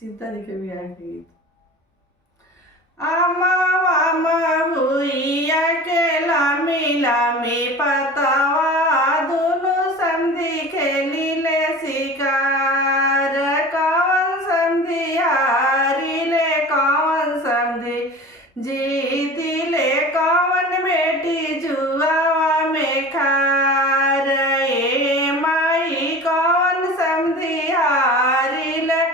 सीता जी के बियाह के गीत। अमवा महुइया के लामी लामी पतवा दुनु समधी खेली ले शिकार। कौन समधी हारी ले कौन समधी जीती ले कौन बेटी जुआवा में खार। ए माई कौन समधी हारी ले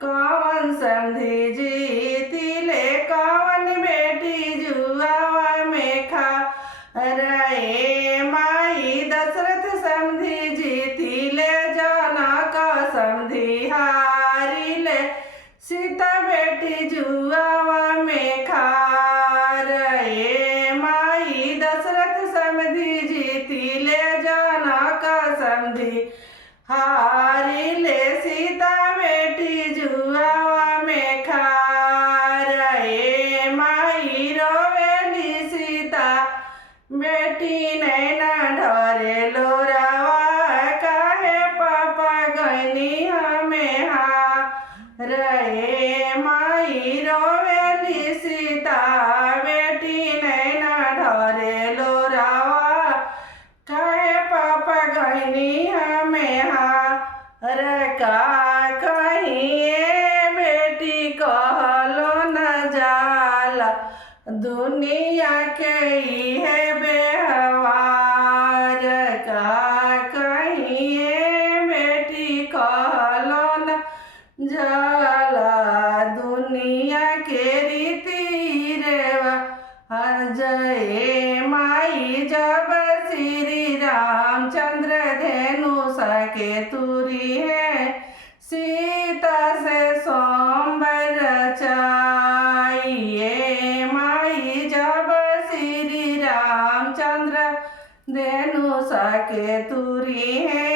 कौन समधी जीती ले कौन बेटी जुआवा में खा। रे माई दशरथ समधी जीती ले जनक समधी हारी ले सीता बेटी जुआवा में खा। रे माई दशरथ समधी जीती ले जनक समधी हारी ले सीता बेटी जुआवा में खा। रे माई रोवेली सीता बेटी नैना ढरे लोरावा काहे पापा गईनी हमें हा। रे माई रोवेली सीता बेटी नैना ढरे लोरावा काहे पापा गईनी हमें हा। रे का कहिए बेटी कहलो न जाला दुनिया के है बेहवार। का कहिए बेटी कहलो न जाला दुनिया के रीति रेवाज। ए माई जब श्री रामचंद्र धेनु सके तुरी है सीता से सोमवर चाहिए। माई जब श्री रामचंद्र धेनु सके तुरी है